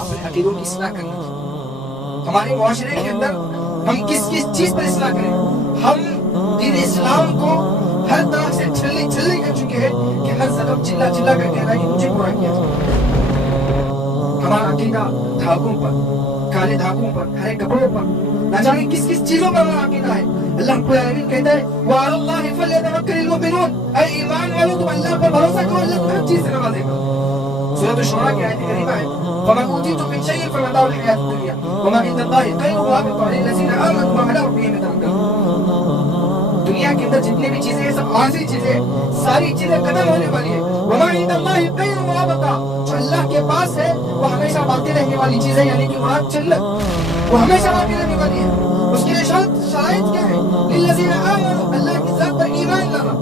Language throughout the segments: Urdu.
اپنے عقیدوں کی اصلاح کرنا. ہمارے معاشرے کے اندر ہم کس چیز پر اصلاح کریں؟ ہم دین اسلام کو ہر طرح سے چھلے کر چکے ہیں کہ ہر طرف چلا کر کہہ رہا ہے کہ مجھے برا کیا جائے. ہمارا عقیدہ دھاگوں پر، کالے دھاگوں پر، ہرے کپڑوں پر، نہ جانے کس چیزوں پر ہمارا عقیدہ ہے. اللہ رب العالمین کہتا ہے وَعَلَى اللَّهِ فَلْيَتَوَكَّلِ الْمُؤْمِنُونَ، اے ایمان والو تم اللہ پر بھروسہ کرو، اللہ تمہیں ہر چیز سے نوازے گا. سورۃ الشورى کی آیت کریمہ ہے فَمَا أُوتِيتُم مِّن شَيْءٍ فَمَتَاعُ الْحَيَاةِ الدُّنْيَا وَمَا عِندَ اللَّهِ خَيْرٌ وَأَبْقَىٰ لِلَّذِينَ آمَنُوا وَعَلَىٰ رَبِّهِمْ يَتَوَكَّلُونَ. دنیا کے اندر جتنے بھی چیزیں ہیں سب عارضی چیزیں، ساری چیزیں ختم ہونے والی ہیں. وَمَا عِندَ اللَّهِ خَيْرٌ وَأَبْقَىٰ، جو اللہ کے پاس ہے وہ ہمیشہ باقی رہنے والی چیزیں، یعنی کہ مراد جنت، وہ ہمیشہ باقی رہنے والی ہے. اس کے لیے شرائط کیا ہے؟ لِلَّذِينَ آمَنُوا، اللہ کی ذات پر ایمان لانا.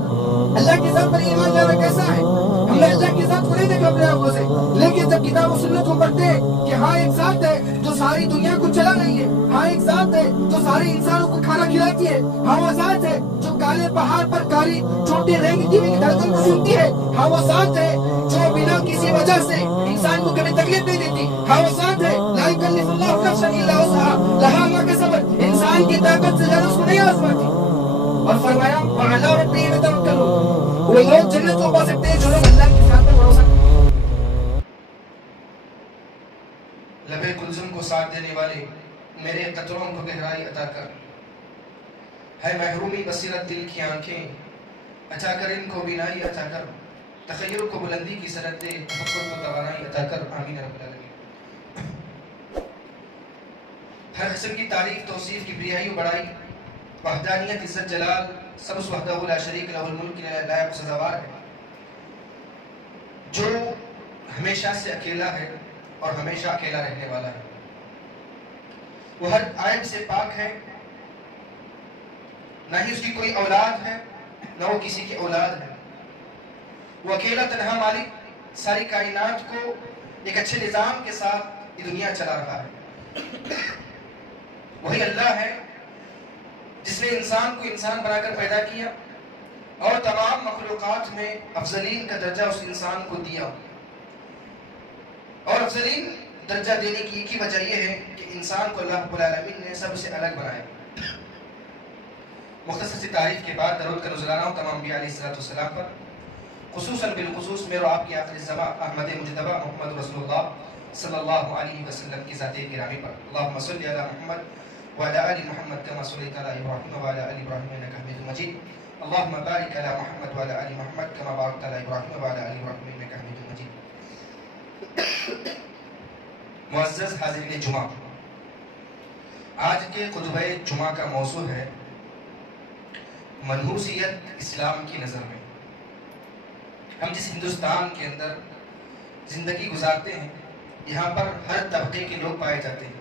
اللہ کی ذات پر ایمان لانا کیسا ہے؟ ہم نے اللہ کی ذات کو نہیں دیکھا اپنے آنکھوں سے، لیکن جب کتاب و سنت کو پڑھتے ہیں کہ ہاں ایک ذات ہے جو ساری دنیا کو چلا رہی ہے، ہاں ایک ذات ہے جو سارے انسانوں کو کھانا کھلاتی ہے، ہاں وہ ذات ہے جو کالے پہاڑ پر کالی چوٹی رینگتی ہوئی دھڑکن کو سنتی ہے، ہاں وہ ذات ہے جو بنا کسی وجہ سے انسان کو کبھی تکلیف نہیں دیتی، ہاں وہ ذات ہے لا یکلف اللہ نفسا الا وسعها لها ما کسبت، انسان کی طاقت سے زیادہ اس کو نہیں آزماتی. اور فرمایا وَعَلَىٰ رَبِّهِمْ يَتَوَكَّلُونَ، وہ لوگ جنت کو پا سکتے ہیں جو لوگ اللہ کی ذات پر بھروسہ کرتے ہیں. لبے کلثم کو ساتھ دینے والے میرے قطروں کو گہرائی عطا کر، ہے محرومی بصیرت دل کی آنکھیں عطا کر، ان کو بینائی عطا کر، تخیل کو بلندی کی سرحد دے، تفکر کو توانائی عطا کر. آمین رب العالمین. ہر قسم کی تعریف، توصیف، کبریائی و بڑائی، وحدانیت، عزت، جلال سب اس وحدہ لا شریک لہ الملک لائق و سزاوار ہے، جو ہمیشہ سے اکیلا ہے اور ہمیشہ اکیلا رہنے والا ہے. وہ ہر عیب سے پاک ہے، نہ ہی اس کی کوئی اولاد ہے نہ وہ کسی کی اولاد ہے. وہ اکیلا تنہا مالک ساری کائنات کو ایک اچھے نظام کے ساتھ یہ دنیا چلا رہا ہے. وہی اللہ ہے جس نے انسان کو انسان بنا کر پیدا کیا اور تمام مخلوقات میں افضلین کا درجہ اس انسان کو دیا. اور افضلین درجہ دینے کی ایک ہی وجہ یہ ہے کہ انسان کو اللہ رب العالمین نے سب سے الگ بنایا. مختصر سی تعریف کے بعد درود کا نذرانہ ہوں تمام انبیاء علیہ السلام پر، خصوصاً بالخصوص میرے آپ کی آخری زباں احمد مجتبیٰ محمد رسول اللہ صلی اللہ علیہ وسلم کی ذات گرامی پر. اللہم صلی علی محمد وعلى آل محمد كما صليت على إبراهيم وعلى آل إبراهيم إنك حميد مجيد. اللهم بارك على محمد وعلى آل محمد كما باركت على إبراهيم وعلى آل إبراهيم إنك حميد مجيد. معزز حاضرین جمعہ، آج کے خطبہ جمعہ کا موضوع ہے منحوسیت اسلام کی نظر میں. ہم جس ہندوستان کے اندر زندگی گزارتے ہیں یہاں پر ہر طبقے کے لوگ پائے جاتے ہیں،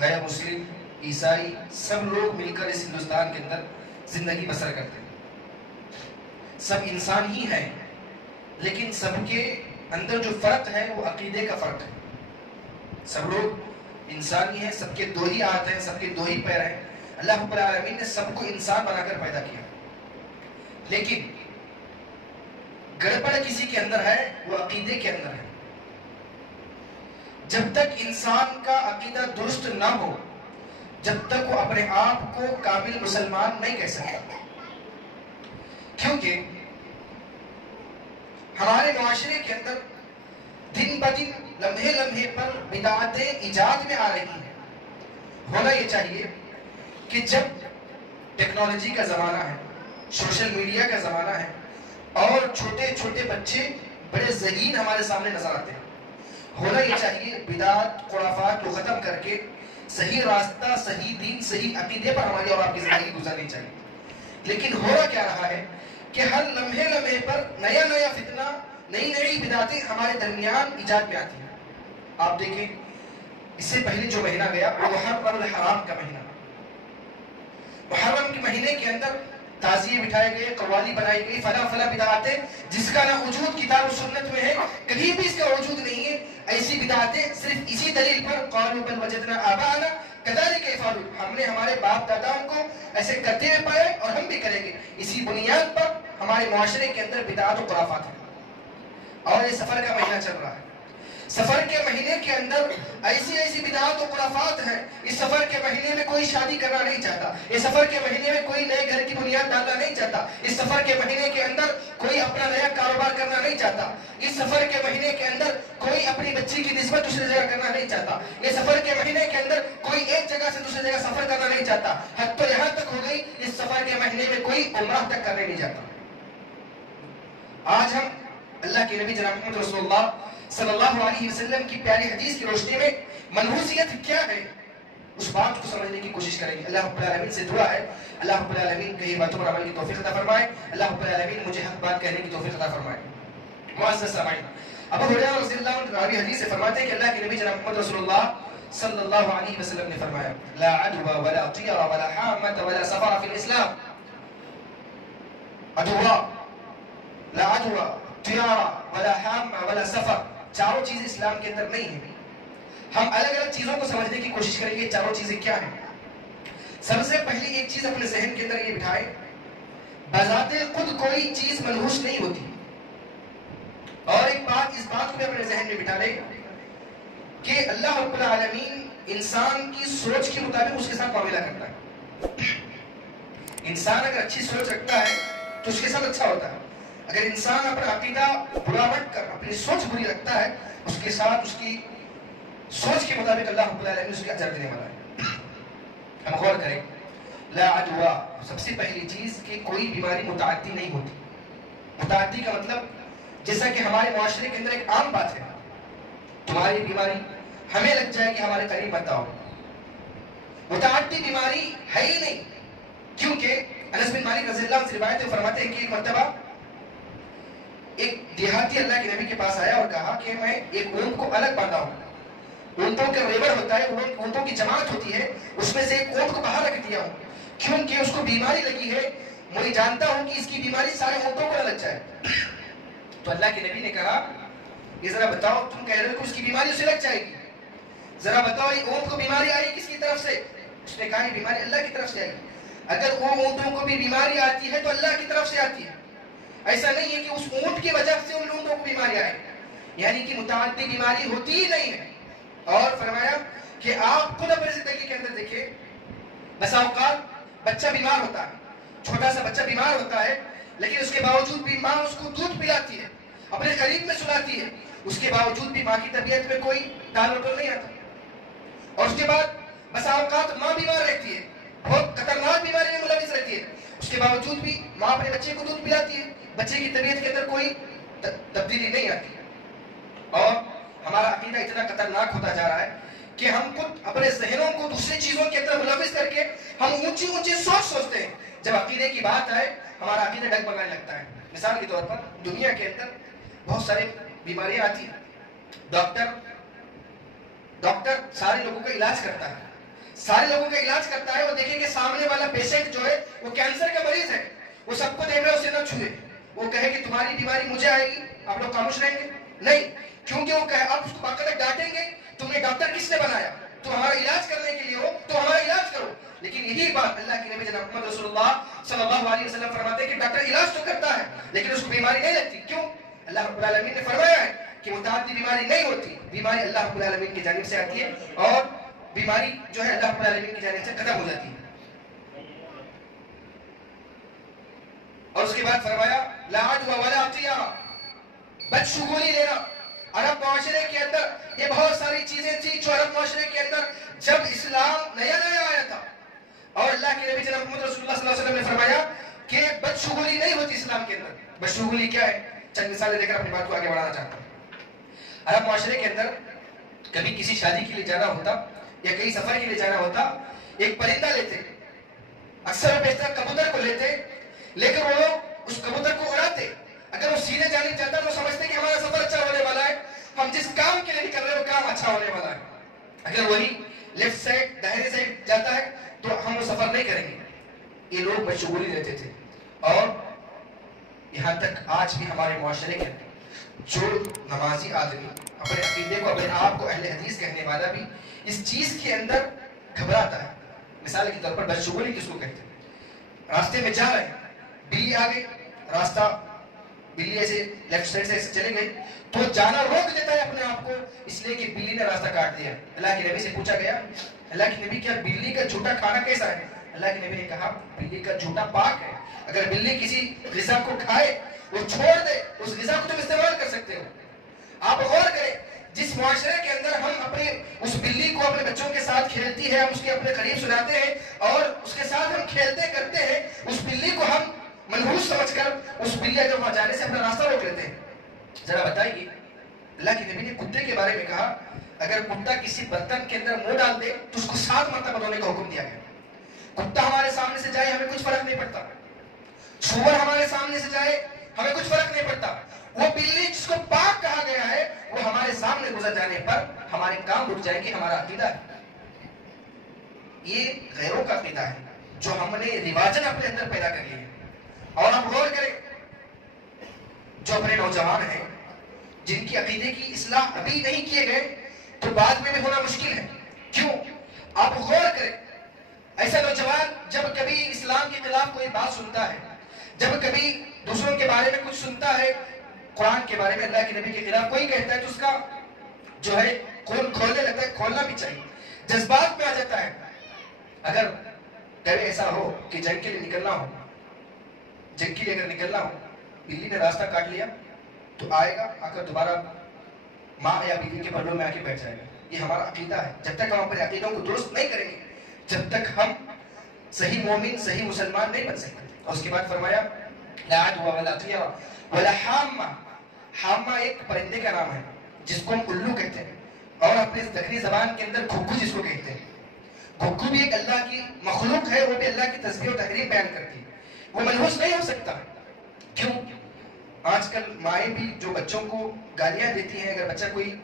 غیر مسلم، عیسائی، سب لوگ مل کر اس ہندوستان کے اندر زندگی بسر کرتے ہیں. سب انسان ہی ہیں، لیکن سب کے اندر جو فرق ہے وہ عقیدے کا فرق ہے. سب لوگ انسان ہی ہیں، سب کے دو ہی ہاتھ ہیں، سب کے دو ہی پیر ہیں. اللہ رب العالمین نے سب کو انسان بنا کر پیدا کیا، لیکن گڑبڑ کسی کے اندر ہے، وہ عقیدے کے اندر ہے. جب تک انسان کا عقیدہ درست نہ ہو، جب تک وہ اپنے آپ کو کامل مسلمان نہیں کہہ سکتا. کیونکہ ہمارے معاشرے کے اندر دن بدن لمحے لمحے پر بدعتیں ایجاد میں آ رہی ہیں. ہونا یہ چاہیے کہ جب ٹیکنالوجی کا زمانہ ہے، سوشل میڈیا کا زمانہ ہے اور چھوٹے چھوٹے بچے بڑے ذہین ہمارے سامنے نظر آتے ہیں، ہونا یہ چاہیے بدعات خرافات کو ختم کر کے صحیح راستہ، صحیح دین، صحیح عقیدے پر ہماری اور آپ کی زندگی گزارنی چاہیے. لیکن ہو کیا رہا ہے کہ ہر لمحے لمحے پر نیا نیا فتنہ، نئی نئی بدعتیں ہمارے درمیان ایجاد میں آتی ہیں. آپ دیکھیں اس سے پہلے جو مہینہ گیا وہ محرم الحرام کا مہینہ. محرم کے مہینے کے اندر تعزیے بٹھائے گئے، قوالی بنائی گئی، فلاں بدعتیں جس کا نہ وجود کتاب و سنت میں ہے، کہیں بھی اس کا وجود نہیں ہے. ایسی بدعتیں صرف اسی دلیل پر قالوا بل وجدنا آباءنا كذلك يفعلون، ہم نے ہمارے باپ داداؤں کو ایسے کرتے ہوئے پائے اور ہم بھی کریں گے. اسی بنیاد پر ہمارے معاشرے کے اندر بدعات و خرافات ہیں. اور یہ سفر کا مہینہ چل رہا ہے. سفر کے مہینے کے اندر ایسی ایسی بدعات و خرافات ہیں. اس سفر کے مہینے میں کوئی شادی کرنا نہیں چاہتا. اس سفر کے مہینے میں کوئی نئے گھر کی بنیاد ڈالنا نہیں چاہتا. اس سفر کے مہینے کے اندر کوئی اپنا نیا کاروبار کرنا نہیں چاہتا. اس سفر کے مہینے کے اندر کوئی اپنی بچی کی نسبت دوسری جگہ کرنا نہیں چاہتا. یہ سفر کے مہینے کے اندر کوئی ایک جگہ سے دوسری جگہ سفر کرنا نہیں چاہتا. حتی تو یہاں تک ہو گئی اس سفر کے مہینے میں کوئی عمرہ تک کرنے نہیں جاتا. آج ہم اللہ کے نبی جناب محمد رسول اللہ صلی اللہ علیہ وسلم کی پیاری حدیث کی روشنی میں منحوسیت کیا ہے اس بات کو سمجھنے کی کوشش کریں گے. اللہ رب العالمین سے دعا ہے اللہ رب العالمین کئی باتوں پر عمل کی توفیق عطا فرمائے. اللہ رب العالمین مجھے حق بات کہنے کی توفیق عطا فرمائے. معزز سامعین، ابو ہریرہ رضی اللہ عنہ راوی حدیث سے فرماتے ہیں کہ اللہ کے نبی جناب محمد رسول اللہ صلی اللہ علیہ وسلم نے فرمایا لا عدوى ولا طير ولا حامة ولا سفر في الاسلام. عدوى، لا عدوى، طيارة ولا حامة ولا سفر، چاروں چیز اسلام کے اندر نہیں ہیں. ہم الگ الگ چیزوں کو سمجھنے کی کوشش کریں گے چاروں چیزیں کیا ہیں. سب سے پہلی ایک چیز اپنے ذہن کے اندر یہ بٹھائیں، بذات خود کوئی چیز منحوس نہیں ہوتی. اور ایک بات، اس بات کو بھی اپنے ذہن میں بٹھا لیں کہ اللہ رب العالمین انسان کی سوچ کے مطابق اس کے ساتھ معاملہ کرتا ہے. انسان اگر اچھی سوچ رکھتا ہے تو اس کے ساتھ اچھا ہوتا ہے. اگر انسان اپنا عقیدہ برا رکھ کر اپنی سوچ بری رکھتا ہے اس کے ساتھ اس کی سوچ کے مطابق اللہ رب العالمین اس کے اجر دینے والا ہے. ہم غور کریں، لا عدوى، سب سے پہلی چیز کہ کوئی بیماری متعدی نہیں ہوتی. متعدی کا مطلب جیسا کہ ہمارے معاشرے کے اندر ایک عام بات ہے، تمہاری بیماری ہمیں لگ جائے کہ ہمارے قریب بتاؤ. متعدی بیماری ہے ہی نہیں، کیونکہ انس بن مالک رضی اللہ عنہ سے روایت ہے، فرماتے ہیں کہ ایک مرتبہ ایک دیہاتی اللہ کے نبی کے پاس آیا اور کہا کہ میں ایک اونٹ کو الگ باندھا ہوں. اونٹوں کا ریوڑ ہوتا ہے، اونٹوں کی جماعت ہوتی ہے، اس میں سے ایک اونٹ کو باہر رکھ دیا ہوں کیونکہ اس کو بیماری لگی ہے. میں جانتا ہوں کہ اس کی بیماری سارے اونٹوں کو نہ لگ جائے. تو اللہ کے نبی نے کہا یہ ذرا بتاؤ، تم کہہ رہے ہو کہ اس کی بیماری اسے لگ جائے گی، ذرا بتاؤ یہ اونٹ کو بیماری آئی کس کی طرف سے؟ اس نے کہا یہ بیماری اللہ کی طرف سے آئی. اگر وہ اونٹوں کو بھی بیماری آتی ہے تو اللہ کی طرف سے آتی ہے. ایسا نہیں ہے کہ اس اونٹ کی وجہ سے ان اونٹوں کو بیماری آئے، یعنی کہ متعدی بیماری ہوتی ہی نہیں ہے. اور فرمایا کہ آپ خود اپنی زندگی کے اندر دیکھیں، بسا اوقات بچہ بیمار ہوتا ہے، چھوٹا سا بچہ بیمار ہوتا ہے، لیکن اس کے باوجود بھی ماں اس کو دودھ پلاتی ہے، اپنے قریب میں سلاتی ہے، اس کے باوجود بھی ماں کی طبیعت میں کوئی ٹال مٹول نہیں آتا. اور اس کے بعد بسا اوقات ماں بیمار رہتی ہے، بہت خطرناک بیماری میں ملوث رہتی ہے، اس کے باوجود بھی ماں اپنے بچے کو دودھ پلاتی ہے، بچے کی طبیعت کے اندر کوئی تبدیلی نہیں آتی. اور ہمارا عقیدہ اتنا خطرناک ہوتا جا رہا ہے کہ ہم خود اپنے ذہنوں کو دوسری چیزوں کے اندر ملوث کر کے ہم اونچی اونچی سوچتے ہیں. جب عقیدے کی بات آئے ہمارا عقیدہ ڈگ بگانے لگتا ہے. مثال کے طور پر دنیا کے اندر بہت سارے بیماریاں آتی ہیں، ڈاکٹر سارے لوگوں کا علاج کرتا ہے، سارے لوگوں کا علاج کرتا ہے. وہ دیکھیں کہ سامنے والا پیشنٹ جو ہے وہ کینسر کا مریض ہے، وہ سب کو دیکھ رہے اسے نہ چھوئے، وہ کہے کہ تمہاری بیماری مجھے آئے گی، آپ لوگ خاموش رہیں گے؟ نہیں، کیونکہ وہ کہے آپ اس کو باقاعدہ ڈانٹیں گے تمہیں ڈاکٹر کس نے بنایا، تو ہمارا علاج کرنے کے لیے ہو تو ہمارا علاج کرو. لیکن یہی بات اللہ کے نبی جناب محمد رسول اللہ صلی اللہ علیہ وسلم فرماتے ہیں کہ ڈاکٹر علاج تو کرتا ہے لیکن اس کو بیماری نہیں لگتی. کیوں؟ اللہ رب العالمین نے فرمایا ہے کہ متعدی بیماری نہیں ہوتی، بیماری اللہ رب العالمین کی جانب سے آتی ہے اور بیماری جو ہے اللہ رب العالمین کی جانب سے ختم ہو جاتی ہے. اور اس کے بعد فرمایا لا عدوى ولا طيرة، بدشگونی لینا. عرب معاشرے کے اندر یہ بہت ساری چیزیں تھی جو عرب معاشرے کے اندر جب اسلام نیا نیا آیا تھا اور اللہ کے نبی جناب محمد رسول اللہ صلی اللہ علیہ وسلم نے فرمایا کہ بدشگونی نہیں ہوتی اسلام کے اندر. بدشگونی کیا ہے؟ چند مثالیں دے کر اپنی بات کو آگے بڑھانا چاہتا ہوں. عرب معاشرے کے اندر کبھی کسی شادی کے لیے جانا ہوتا یا کہیں سفر کے لیے جانا ہوتا، ایک پرندہ لیتے، اکثر بیشتر کبوتر کو لیتے، لے کر وہ لوگ اس کبوتر کو اڑاتے. اگر وہ سیدھے جانے جاتا تو سمجھتے کہ ہمارا سفر اچھا ہونے والا ہے، ہم جس کام کے لیے نکل رہے ہیں وہ کام اچھا ہونے والا ہے. اگر وہی لیفٹ سائڈ دائرے سائڈ جاتا ہے تو ہم وہ سفر نہیں کریں گے. یہ لوگ بدشگونی رہتے تھے. اور یہاں تک آج بھی ہمارے معاشرے کے اندر جو نمازی آدمی اپنے عقیدے کو، اپنے آپ کو اہل حدیث کہنے والا بھی اس چیز کے اندر گھبراتا ہے. مثال کے طور پر بدشگونی کس کو کہتے ہیں؟ راستے میں جا رہے ہیں، بلی آ گئی، راستہ بلی ایسے لیفٹ سائڈ سے ایسے چلے گئی تو جانا روک دیتا ہے اپنے آپ کو، اس لیے کہ بلی نے راستہ کاٹ دیا۔ اللہ کے نبی سے پوچھا گیا، اللہ کے نبی کیا بلی کا جھوٹا کھانا کیسا ہے؟ اللہ کے نبی نے کہا بلی کا جھوٹا پاک ہے، اگر بلی کسی غذا کو کھائے وہ چھوڑ دے، اس غذا کو تم استعمال کر سکتے ہو۔ آپ غور کریں، جس معاشرے کے اندر ہم اپنے اس بلی کو اپنے بچوں کے ساتھ کھیلتی ہے، ہم اس کے اپنے قریب سلاتے ہیں اور اس کے ساتھ ہم کھیلتے کرتے ہیں، اس بلی کو ہم منحوس سمجھ کر اس بلی اگر وہاں جانے سے اپنا راستہ روک لیتے ہیں۔ ذرا بتائیے، اللہ کے نبی نے کتے کے بارے میں کہا اگر کتا کسی برتن کے اندر منہ ڈال دے تو اس کو 7 مرتبہ دھونے کا حکم دیا گیا۔ کتا ہمارے سامنے سے جائے ہمیں کچھ فرق نہیں پڑتا، سور ہمارے سامنے سے جائے ہمیں کچھ فرق نہیں پڑتا، وہ بلی جس کو پاک کہا گیا ہے وہ ہمارے سامنے گزر جانے پر ہمارے کام رک جائے گی۔ ہمارا عقیدہ ہے، یہ غیروں کا عقیدہ ہے جو ہم نے رواجن اپنے اندر پیدا کر لیے۔ اور ہم غور کریں، جو اپنے نوجوان ہیں جن کی عقیدے کی اصلاح ابھی نہیں کیے گئے تو بعد میں بھی ہونا مشکل ہے۔ کیوں؟ آپ غور کریں، ایسا نوجوان جب کبھی اسلام کے خلاف کوئی بات سنتا ہے، جب کبھی دوسروں کے بارے میں کچھ سنتا ہے، قرآن کے بارے میں اللہ کے نبی کے خلاف کوئی کہتا ہے تو اس کا جو ہے خون کھولنے لگتا ہے، کھولنا بھی چاہیے، جذبات میں آ جاتا ہے۔ اگر کبھی ایسا ہو کہ جنگ کے لیے نکلنا ہو، جنگ کے لیے اگر نکلنا ہو، بلی نے راستہ کاٹ لیا تو آئے گا، آ کر دوبارہ ماں یا بیوی کے پلوں میں آ کے بیٹھ جائے گا۔ یہ ہمارا عقیدہ ہے۔ جب تک ہم اپنے عقیدوں کو درست نہیں کریں گے، جب تک ہم صحیح مومن، صحیح مسلمان نہیں بن سکتے۔ اور اس کے بعد فرمایا لا عدو ولا طیرہ ولا حامہ۔ حامہ ایک پرندے کا نام ہے جس کو ہم الو کہتے ہیں، اور اپنے دکنی زبان کے اندر گھگو جس کو کہتے ہیں۔ گھگو بھی ایک اللہ کی مخلوق ہے، وہ بھی اللہ کی تسبیح و تحریر بیان کرتی ہے، وہ منحوس نہیں ہو سکتا۔ کیوں؟ آج کل مائیں بھی جو بچوں کو گالیاں دیتی ہیں، اگر بچہ کوئی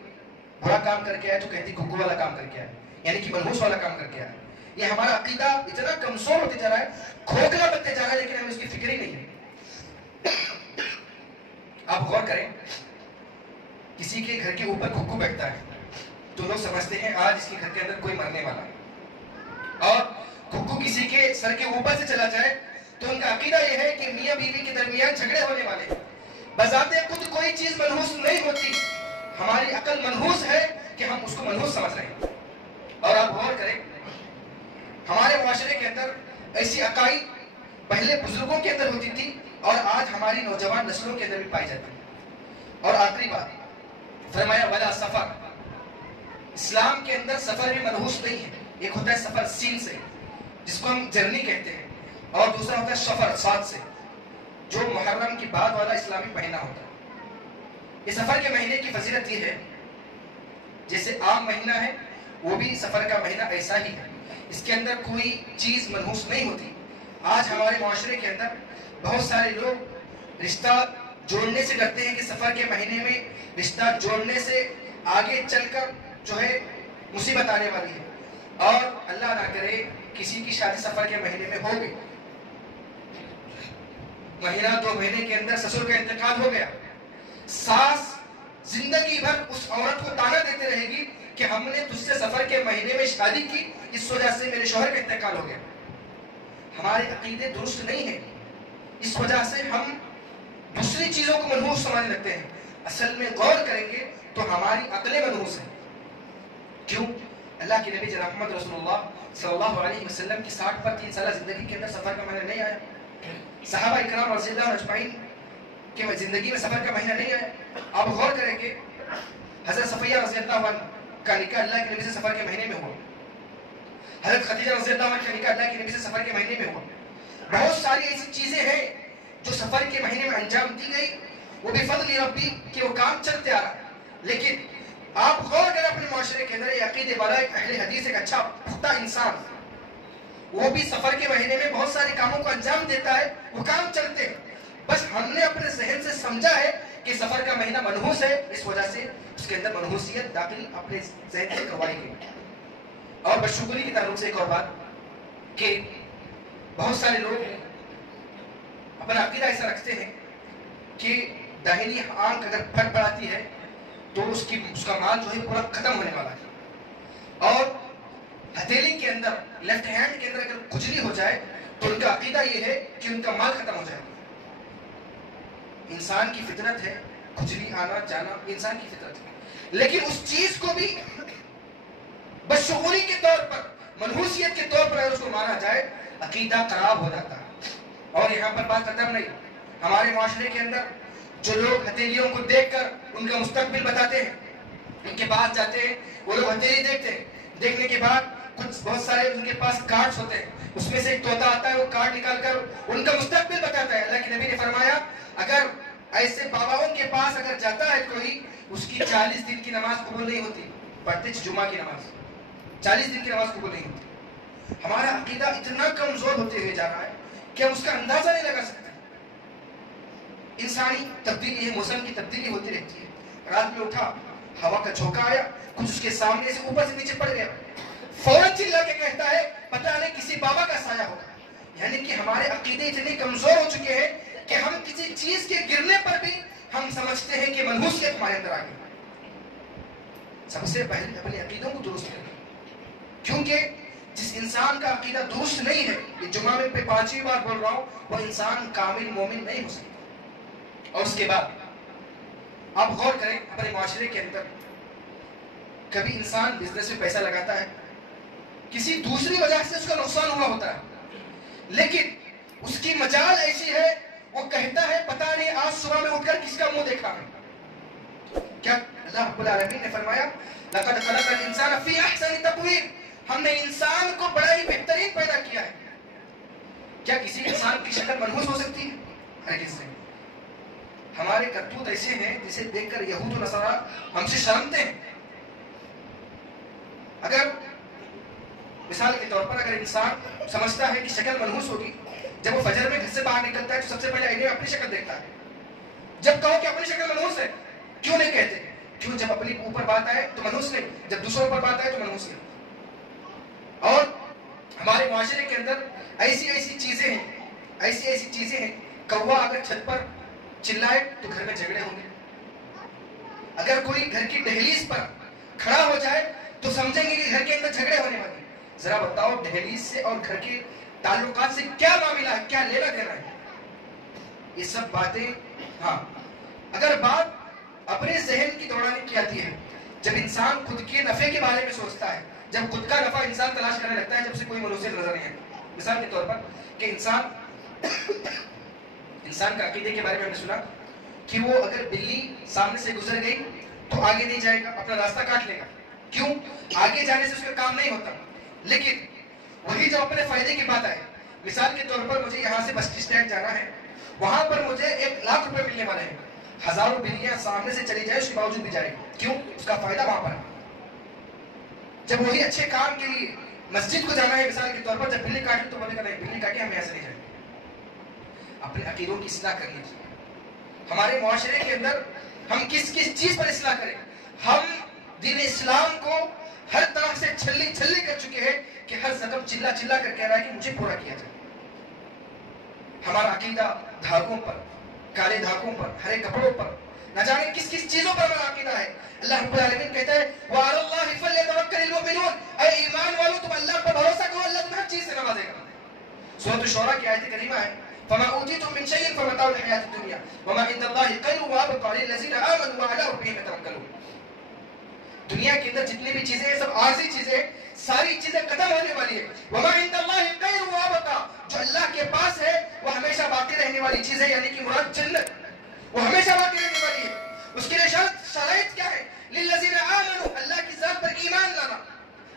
برا کام کر کے آئے تو کہتی گھگو والا کام کر کے آئے، یعنی کہ منحوس والا کام کر کے آئے۔ یہ ہمارا عقیدہ اتنا کمزور ہوتے جا رہا ہے، کھوکھلا بنتے جا رہا ہے، لیکن ہمیں اس کی فکر ہی نہیں ہے۔ آپ غور کریں، کسی کے گھر کے اوپر گھگو بیٹھتا ہے تو لوگ سمجھتے ہیں آج اس کے گھر کے اندر کوئی مرنے والا ہے، اور گھگو کسی کے سر کے اوپر سے چلا جائے تو ان کا عقیدہ یہ ہے کہ میاں بیوی کے درمیان جھگڑے ہونے والے ہیں۔ بذات خود کوئی چیز منحوس نہیں ہوتی، ہماری عقل منحوس ہے کہ ہم اس کو منحوس سمجھ رہے ہیں۔ اور آپ غور کریں، ہمارے معاشرے کے اندر ایسی عقائد پہلے بزرگوں کے اندر ہوتی تھی اور آج ہماری نوجوان نسلوں کے اندر بھی پائی جاتی ہے۔ اور آخری بات فرمایا ولا سفر، اسلام کے اندر سفر بھی منحوس نہیں ہے۔ ایک ہوتا ہے سفر سین سے جس کو ہم جرنی کہتے ہیں، اور دوسرا ہوتا ہے سفر سات سے جو محرم کی بعد والا اسلامی مہینہ ہوتا ہے۔ یہ سفر کے مہینے کی فضیلت یہ ہے، جیسے عام مہینہ ہے وہ بھی سفر کا مہینہ ایسا ہی ہے، اس کے اندر کوئی چیز منحوس نہیں ہوتی۔ آج ہمارے معاشرے کے اندر بہت سارے لوگ رشتہ جوڑنے سے ڈرتے ہیں کہ سفر کے مہینے میں رشتہ جوڑنے سے آگے چل کر جو ہے مصیبت آنے والی ہے، اور اللہ نہ کرے کسی کی شادی سفر کے مہینے میں ہو گئی، مہینہ 2 مہینے کے اندر سسر کا انتقال ہو گیا، ساس زندگی بھر اس عورت کو تانا دیتے رہے گی کہ ہم نے تجھ سے سفر کے مہینے میں شادی کی، اس وجہ سے میرے شوہر کا انتقال ہو گیا۔ ہمارے عقیدے درست نہیں ہیں، اس وجہ سے ہم دوسری چیزوں کو منحوس سمجھنے لگتے ہیں۔ اصل میں غور کریں گے تو ہماری عقلیں منحوس ہیں۔ کیوں؟ اللہ کے نبی جناب محمد رسول اللہ صلی اللہ علیہ وسلم کی 60 پر 3 سالہ زندگی کے اندر سفر کا مہینہ نہیں آیا، صحابہ اکرام رضی اللہ اجمعین کہ زندگی میں سفر کا مہینہ نہیں آیا۔ آپ غور کریں گے، حضرت صفیہ رضی اللہ عنہ کا نکاح اللہ کے نبی سے سفر کے مہینے میں ہوا، حضرت خدیجہ رضی اللہ عنہ کا نکاح اللہ کے نبی سے سفر کے مہینے میں ہوا۔ بہت ساری ایسی چیزیں ہیں جو سفر کے مہینے میں انجام دی گئی، وہ بھی فضل ربی کہ وہ کام چلتے آ رہا۔ لیکن آپ غور کریں اپنے معاشرے کے اندر یہ عقیدے والا ایک اہل حدیث، ایک اچھا پختہ انسان، وہ بھی سفر کے مہینے میں بہت سارے کاموں کو انجام دیتا ہے، وہ کام چلتے ہیں۔ بس ہم نے اپنے ذہن سے سمجھا ہے کہ سفر کا مہینہ منحوس ہے، اس وجہ سے اس کے اندر منحوسیت داخل اپنے ذہن سے کروائی گئی۔ اور بدشگونی کی تعلق سے ایک اور بات کہ بہت سارے لوگ اپنا عقیدہ ایسا رکھتے ہیں کہ داہنی آنکھ اگر پھٹ پڑاتی ہے تو اس کا مال جو ہے پورا ختم ہونے والا ہے، اور ہتھیلی کے اندر لیفٹ ہینڈ کے اندر اگر کھجلی ہو جائے تو ان کا عقیدہ یہ ہے کہ ان کا مال ختم ہو جائے۔ انسان کی فطرت ہے کھجلی آنا جانا، انسان کی فطرت ہے، لیکن اس چیز کو بھی بشعوری کے طور پر، منحوسیت کے طور پر اگر اس کو مانا جائے، عقیدہ خراب ہو جاتا ہے۔ اور یہاں پر بات ختم نہیں، ہمارے معاشرے کے اندر جو لوگ ہتھیلیوں کو دیکھ کر ان کا مستقبل بتاتے ہیں، ان کے پاس جاتے ہیں، وہ لوگ ہتھیلی دیکھتے ہیں، دیکھنے کے بعد کچھ بہت سارے ان کے پاس کارڈز ہوتے ہیں، اس میں سے ایک طوطا آتا ہے، وہ کارڈ نکال کر ان کا مستقبل بتاتا ہے۔ اللہ کے نبی نے فرمایا اگر ایسے باباؤں کے پاس اگر جاتا ہے کوئی، اس کی 40 دن کی نماز قبول نہیں ہوتی، پڑھتے جمعہ کی نماز 40 دن کی نماز قبول نہیں ہوتی۔ ہمارا عقیدہ اتنا کمزور ہوتے ہوئے جا رہا ہے کہ ہم اس کا اندازہ نہیں لگا سکتے۔ انسانی تبدیلی ہے، موسم کی تبدیلی ہوتی رہتی ہے۔ رات میں اٹھا، ہوا کا جھونکا آیا، کچھ اس کے سامنے سے اوپر سے نیچے پڑ گیا، فوراً چلا کے کہتا ہے پتہ نہیں کسی بابا کا سایہ ہوگا۔ یعنی کہ ہمارے عقیدے اتنے کمزور ہو چکے ہیں کہ ہم کسی چیز کے گرنے پر بھی ہم سمجھتے ہیں کہ منحوسیت ہمارے اندر آ گئی۔ سب سے پہلے اپنے عقیدوں کو درست کریں، کیونکہ جس انسان کا عقیدہ درست نہیں ہے، یہ جمعہ میں 5ویں بار بول رہا ہوں، وہ انسان کامل مومن نہیں ہو سکتا۔ اور اس کے بعد آپ غور کریں، اپنے معاشرے کے اندر کبھی انسان بزنس میں پیسہ لگاتا ہے، کسی دوسری وجہ سے اس کا نقصان ہوا ہوتا ہے، لیکن اس کی مجال ایسی ہے، وہ کہتا ہے پتہ نہیں آج صبح میں اٹھ کر کس کا منہ دیکھا ہے۔ کیا اللہ رب العالمین نے فرمایا لقد خلقنا الانسان فی احسن تقویم، ہم نے انسان کو بڑا ہی بہترین پیدا کیا ہے۔ کیا کسی انسان کی شکل منحوس ہو سکتی ہے؟ ہرگز نہیں۔ ہمارے کرتوت ایسے ہیں جسے دیکھ کر یہود و نصارا ہم سے شرمتے ہیں۔ اگر مثال کے طور پر اگر انسان سمجھتا ہے کہ شکل منحوس ہوگی، جب وہ فجر میں گھر سے باہر نکلتا ہے تو سب سے پہلے آئینے میں اپنی شکل دیکھتا ہے۔ جب کہو کہ اپنی شکل منحوس ہے، کیوں نہیں کہتے؟ کیوں جب اپنی اوپر بات آئے تو منحوس نہیں، جب دوسروں پر بات آئے تو منحوس نہیں۔ اور ہمارے معاشرے کے اندر ایسی چیزیں ہیں، کوا اگر چھت پر چلائے تو گھر میں جھگڑے ہوں گے، اگر کوئی گھر کی دہلیز پر کھڑا ہو جائے تو سمجھیں گے کہ گھر کے اندر جھگڑے ہونے والے ہیں۔ ذرا بتاؤ دہلیز سے اور گھر کے تعلقات سے کیا معاملہ ہے، کیا لینا دینا ہے؟ یہ سب باتیں، ہاں اگر بات اپنے ذہن کی دوڑانے کی آتی ہے، جب انسان خود کے نفع کے بارے میں سوچتا ہے، جب خود کا نفع انسان تلاش کرنے لگتا ہے، جب سے کوئی منحوسیت نظر نہیں آتی۔ مثال کے طور پر کہ انسان کا عقیدے کے بارے میں ہم نے سنا کہ وہ اگر بلی سامنے سے گزر گئی تو آگے نہیں جائے گا، اپنا راستہ کاٹ لے گا۔ کیوں؟ آگے جانے سے اس کا کام نہیں ہوتا۔ لیکن وہی جو اپنے فائدے کی بات آئے، مثال کے طور پر مجھے یہاں سے بس اسٹینڈ جانا ہے، وہاں پر مجھے 1,00,000 روپے ملنے والے ہیں، ہزاروں بلیاں سامنے سے چلی جائے اس کے باوجود بھی جائے گا۔ کیوں؟ اس کا فائدہ وہاں پر ہے۔ جب وہی اچھے کام کے لیے مسجد کو جانا ہے، مثال کے طور پر جب بلی کاٹی تو بولے گا نہیں، بلی کاٹی ہم ایسے نہیں جائیں گے۔ اپنے عقیدوں کی اصلاح کرنی چاہیے۔ ہمارے معاشرے کے اندر ہم کس چیز پر اصلاح کریں؟ ہم دین اسلام کو ہر طرف سے چھلی کر چکے ہیں کہ ہر زخم چلا کر کہہ رہا ہے کہ مجھے پورا کیا جائے۔ ہمارا عقیدہ دھاگوں پر، کالے دھاگوں پر، ہرے کپڑوں پر، نہ جانے کس چیزوں پر ہمارا عقیدہ ہے۔ اللہ رب العالمین کہتا ہے وَعَلَى اللَّهِ فَلْيَتَوَكَّلِ الْمُؤْمِنُونَ، اے ایمان والو تم اللہ پر بھروسہ کرو، اللہ تمہیں ہر چیز سے نوازے گا۔ سورۃ الشعراء کی آیت کریمہ ہے فَمَا أُوتِيتُم مِّن شَيْءٍ فَمَتَاعُ الْحَيَاةِ الدُّنْيَا وَمَا عِندَ اللَّهِ خَيْرٌ وَأَبْقَىٰ لِلَّذِينَ آمَنُوا وَعَلَىٰ رَبِّهِمْ يَتَوَكَّلُونَ۔ دنیا کے اندر جتنی بھی چیزیں ہیں سب عارضی چیزیں ہیں، ساری چیزیں ختم ہونے والی ہیں۔ وَمَا عِندَ اللَّهِ خَيْرٌ وَأَبْقَىٰ، جو اللہ کے پاس ہے وہ ہمیشہ باقی رہنے والی چیز ہے، یعنی کہ مراد جنت، وہ ہمیشہ باقی رہنے والی ہے۔ اس کے لیے شرائط کیا ہے؟ لِلَّذِينَ آمَنُوا، اللہ کی ذات پر ایمان لانا۔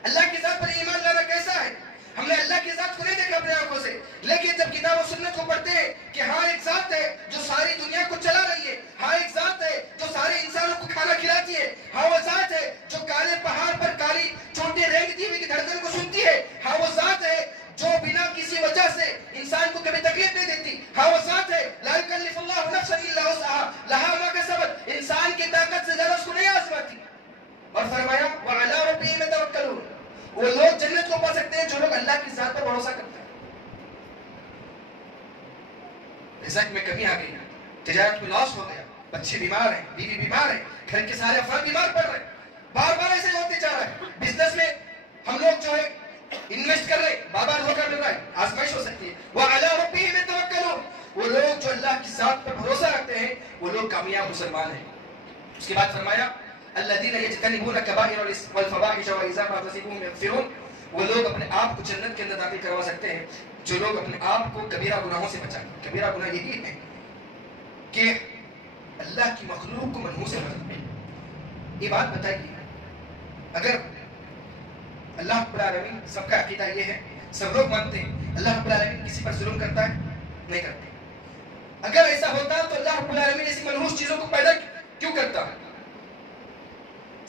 اللہ کی ذات پر ایمان لانا کیسا ہے؟ ہم نے اللہ کی ذات کو نہیں دیکھا اپنے آنکھوں سے، لیکن جب کتاب و سنت کو پڑھتے ہیں کہ ہاں ایک ذات ہے جو ساری دنیا کو چلا رہی ہے، ہاں ایک ذات ہے جو سارے انسانوں کو کھانا کھلاتی ہے، ہاں وہ ذات ہے جو کالے پہاڑ پر کالی چوٹیں رینگتی ہوئی کی دھڑکن کو سنتی ہے، ہاں وہ ذات ہے جو بنا کسی وجہ سے انسان کو کبھی تکلیف نہیں دیتی، ہاں وہ ذات ہے لا یکلف اللہ نفسا الا وسعها لها ما کسبت، انسان کی طاقت سے زیادہ اس کو نہیں آزماتی۔ اور فرمایا وعلی ربہم یتوکلون، وہ لوگ جنت کو پا سکتے ہیں جو لوگ اللہ کی ذات پر بھروسہ کرتے ہیں۔ رزق میں کمی آ گئی، تجارت میں لاس ہو گیا، بچے بیمار ہیں، بیوی بیمار ہے، گھر کے سارے افراد بیمار پڑ رہے ہیں، بار بار ایسے ہوتے جا رہا ہے۔ بزنس میں ہم لوگ جو ہے انویسٹ کر رہے ہیں، بار بار دھوکہ مل رہا ہے، آزمائش ہو سکتی ہے۔ وعلی ربہم یتوکلون، وہ لوگ جو اللہ کی ذات پر بھروسہ رکھتے ہیں کامیاب مسلمان ہیں. اس کے بعد فرمایا الذین یجتنبون الکبائر والفواحش واذا ما غضبوا یغفرون. وہ لوگ اپنے آپ کو جنت کے اندر داخل کروا سکتے ہیں جو لوگ اپنے آپ کو کبیرہ گناہوں سے بچائیں. کبیرہ گناہ یہی ہے کہ اللہ کی مخلوق کو منحوس سے بچائیں. یہ بات بتائیے, اگر اللہ رب العالمین, سب کا عقیدہ یہ ہے, سب لوگ مانتے ہیں اللہ رب العالمین کسی پر ظلم کرتا ہے؟ نہیں کرتے. اگر ایسا ہوتا تو اللہ رب العالمین ایسی منحوس چیزوں کو پیدا کیوں کرتا ہے؟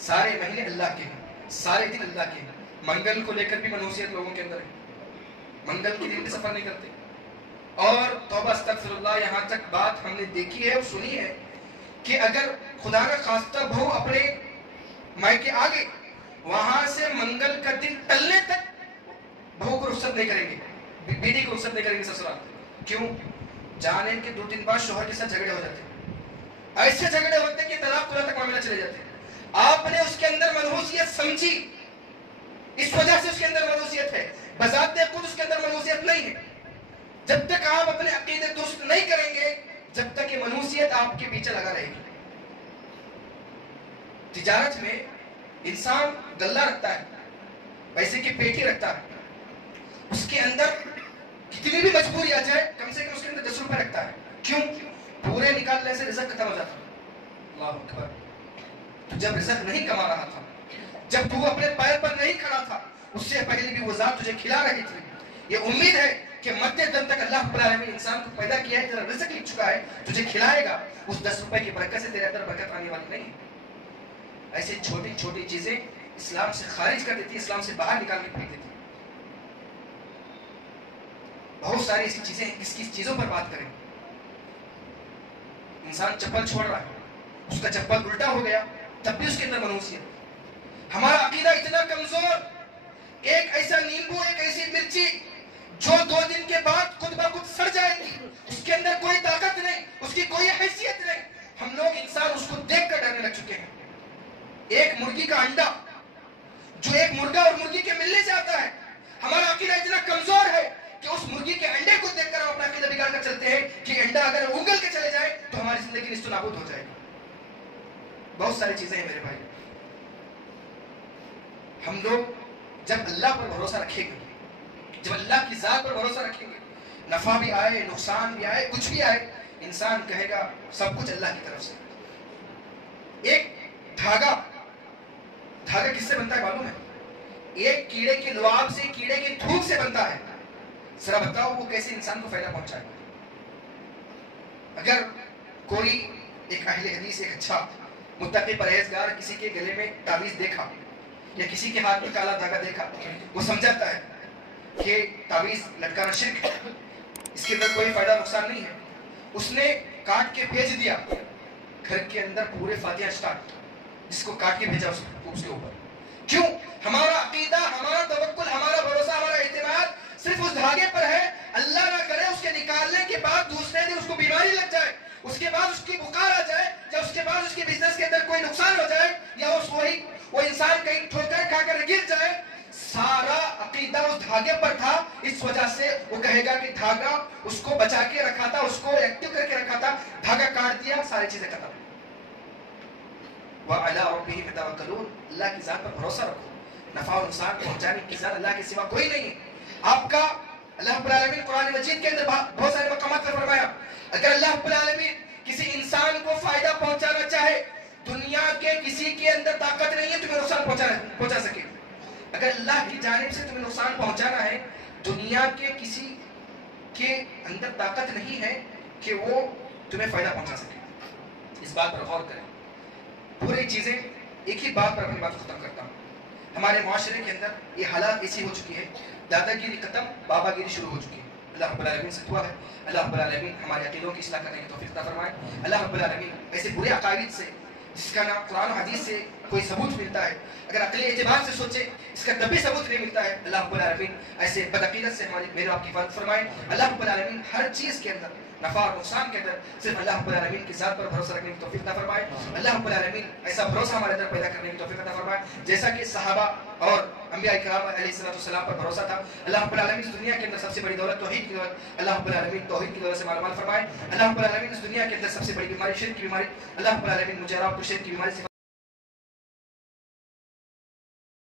سارے مہینے اللہ کے ہیں, سارے دن اللہ کے ہیں. منگل کو لے کر بھی منحوسیت لوگوں کے اندر ہے, منگل کے دن بھی سفر نہیں کرتے. اور توبہ استغفر اللہ, یہاں تک بات ہم نے دیکھی ہے اور سنی ہے کہ اگر خدا نہ خواستہ بہو اپنے مائکے آگے, وہاں سے منگل کا دن ٹلنے تک بہو کو رخصت نہیں کریں گے, بیٹی کو رخصت نہیں کریں گے سسرال. کیوں؟ جانے کے 2 دن بعد شوہر کے ساتھ جھگڑے ہو جاتے ہیں, ایسے جھگڑے ہوتے ہیں کہ طلاق تک معاملہ چلے جاتے ہیں. آپ نے اس کے اندر منحوسیت سمجھی, اس وجہ سے اس کے اندر منحوسیت ہے, بذات خود اس کے اندر منحوسیت نہیں ہے. جب تک آپ اپنے عقیدے درست نہیں کریں گے, جب تک یہ منحوسیت آپ کے پیچھے لگا رہے گی. تجارت میں انسان غلہ رکھتا ہے, پیسے کی پیٹی رکھتا ہے, اس کے اندر کتنی بھی مجبوری آ جائے کم سے کم اس کے اندر 10 روپے رکھتا ہے. کیوں؟ پورے نکالنے سے رزق ختم ہو جاتا ہے. اللہ اکبر. تو جب رزق نہیں کما رہا تھا, جب تو اپنے پیر پر نہیں کھڑا تھا, اس سے پہلے بھی وہ ذات تجھے کھلا رہی تھی. یہ امید ہے کہ مدت دم تک اللہ رب العالمین انسان کو پیدا کیا ہے, تیرا رزق لکھ چکا ہے, تجھے کھلائے گا. اس 10 روپے کی برکت سے تیرے اندر برکت آنے والی نہیں. ایسے چھوٹی چھوٹی چیزیں اسلام سے خارج کر دیتی, اسلام سے باہر نکال کے پھینک دیتی. بہت ساری ایسی چیزیں, کس چیزوں پر بات کریں. انسان چپل چھوڑ رہا ہے, اس کا چپل الٹا ہو گیا, تب بھی اس کے اندر منحوسیت. ہمارا عقیدہ اتنا کمزور, ایک ایسا نیمبو, ایک ایسی مرچی جو 2 دن کے بعد خود بخود سڑ جائے گی, اس کے اندر کوئی طاقت نہیں, اس کی کوئی حیثیت نہیں. ہم لوگ انسان اس کو دیکھ کر ڈرنے لگ چکے ہیں. ایک مرغی کا انڈا جو ایک مرغا اور مرغی کے ملنے سے آتا ہے, ہمارا عقیدہ اتنا کمزور ہے کہ اس مرغی کے انڈے کو دیکھ کر ہم اپنا عقیدہ بگاڑ کر چلتے ہیں کہ انڈا اگر اگل کے چلے جائے تو ہماری زندگی نیست و نابود ہو جائے گی. بہت ساری چیزیں ہیں میرے بھائی. ہم لوگ جب اللہ پر بھروسہ رکھیں گے, جب اللہ کی ذات پر بھروسہ رکھیں گے, نفع بھی آئے, نقصان بھی آئے, کچھ بھی آئے, انسان کہے گا سب کچھ اللہ کی طرف سے. ایک دھاگا کس سے بنتا ہے معلوم ہے؟ ایک کیڑے کے لعاب سے, کیڑے کی دھوپ سے بنتا ہے. ذرا بتاؤ وہ کیسے انسان کو فائدہ پہنچائے. اگر کوئی ایک اہل حدیث, ایک اچھا متقی پرہیزگار کسی کے گلے میں تعویذ دیکھا یا کسی کے ہاتھ میں کالا دھاگا دیکھا, وہ سمجھاتا ہے کہ تعویذ لٹکانا شرک ہے, اس کے اندر کوئی فائدہ نقصان نہیں ہے. اس نے کاٹ کے بھیج دیا گھر کے اندر پورے فاتحہ اسٹارٹ, جس کو کاٹ کے بھیجا اس کے اوپر. کیوں؟ ہمارا عقیدہ, ہمارا توکل, ہمارا بھروسہ, ہمارا اعتماد صرف اس دھاگے پر ہے. اللہ نہ کرے اس کے نکالنے کے بعد دوسرے دن اس کو بیماری لگ جائے, اس کے بعد اس کی بخار آ جائے, یا اس کے بعد اس کے بزنس کے اندر کوئی نقصان ہو جائے, یا وہ انسان کہیں ٹھوکر کھا کر گر جائے. سارا عقیدہ اس دھاگے پر تھا, اس وجہ سے وہ کہے گا کہ دھاگا اس کو بچا کے رکھا تھا, اس کو ایکٹیو کر کے رکھا تھا, دھاگا کاٹ دیا, ساری چیزیں ختم. وَعَلَىٰ رَبِّهِمْ يَتَوَكَّلُونَ. اللہ کی ذات پر بھروسہ رکھو. نفع و نقصان پہنچانے کی ذات اللہ کے سوا کوئی نہیں ہے. آپ کا اللہ رب العالمین قرآن مجید کے اندر بہت سارے مقامات پر فرمایا, اگر اللہ رب العالمین کسی انسان کو فائدہ پہنچانا چاہے, دنیا کے کسی کے اندر طاقت نہیں ہے تمہیں نقصان پہنچا سکے. اگر اللہ کی جانب سے تمہیں نقصان پہنچانا ہے, دنیا کے کسی کے اندر طاقت نہیں ہے کہ وہ تمہیں فائدہ پہنچا سکے. اس بات پر غور کریں. پوری چیزیں ایک ہی بات پر اپنی بات ختم کرتا ہوں. ہمارے معاشرے کے اندر یہ حالات ایسی ہو چکی ہے, دادا گیری ختم, بابا گیری شروع ہو چکی ہے. اللہ رب العالمین سے دعا ہے اللہ رب العالمین ہمارے عقیدوں کی اصلاح کرنے کی توفیق عطا فرمائے. اللہ رب العالمین ایسے برے عقائد سے جس کا نہ قرآن و حدیث سے کوئی ثبوت ملتا ہے, اگر عقلی اعتبار سے سوچے اس کا کبھی ثبوت نہیں ملتا ہے, اللہ رب العالمین ایسے بدعقیدت سے میرے آپ کی حفاظت فرمائے. اللہ رب العالمین ہر چیز کے اندر نفع اور نقصان کے اندر صرف اللہ رب العالمین کی ذات پر بھروسہ رکھنے کی توفیق عطا فرمائے. اللہ رب العالمین ایسا بھروسہ ہمارے اندر پیدا کرنے کی توفیق عطا فرمائے جیسا کہ صحابہ اور انبیاء کرام علیہ السلام پر بھروسہ تھا. اللہ رب العالمین اس دنیا کے اندر سب سے بڑی دولت توحید کی دولت اللہ رب العالمین توحید کی دولت سے مالا مال فرمائے. اللہ رب العالمین اس دنیا کے اندر سب سے بڑی بیماری شرک کی بیماری اللہ رب العالمین مجھے اور آپ کو شرک کی بیماری سے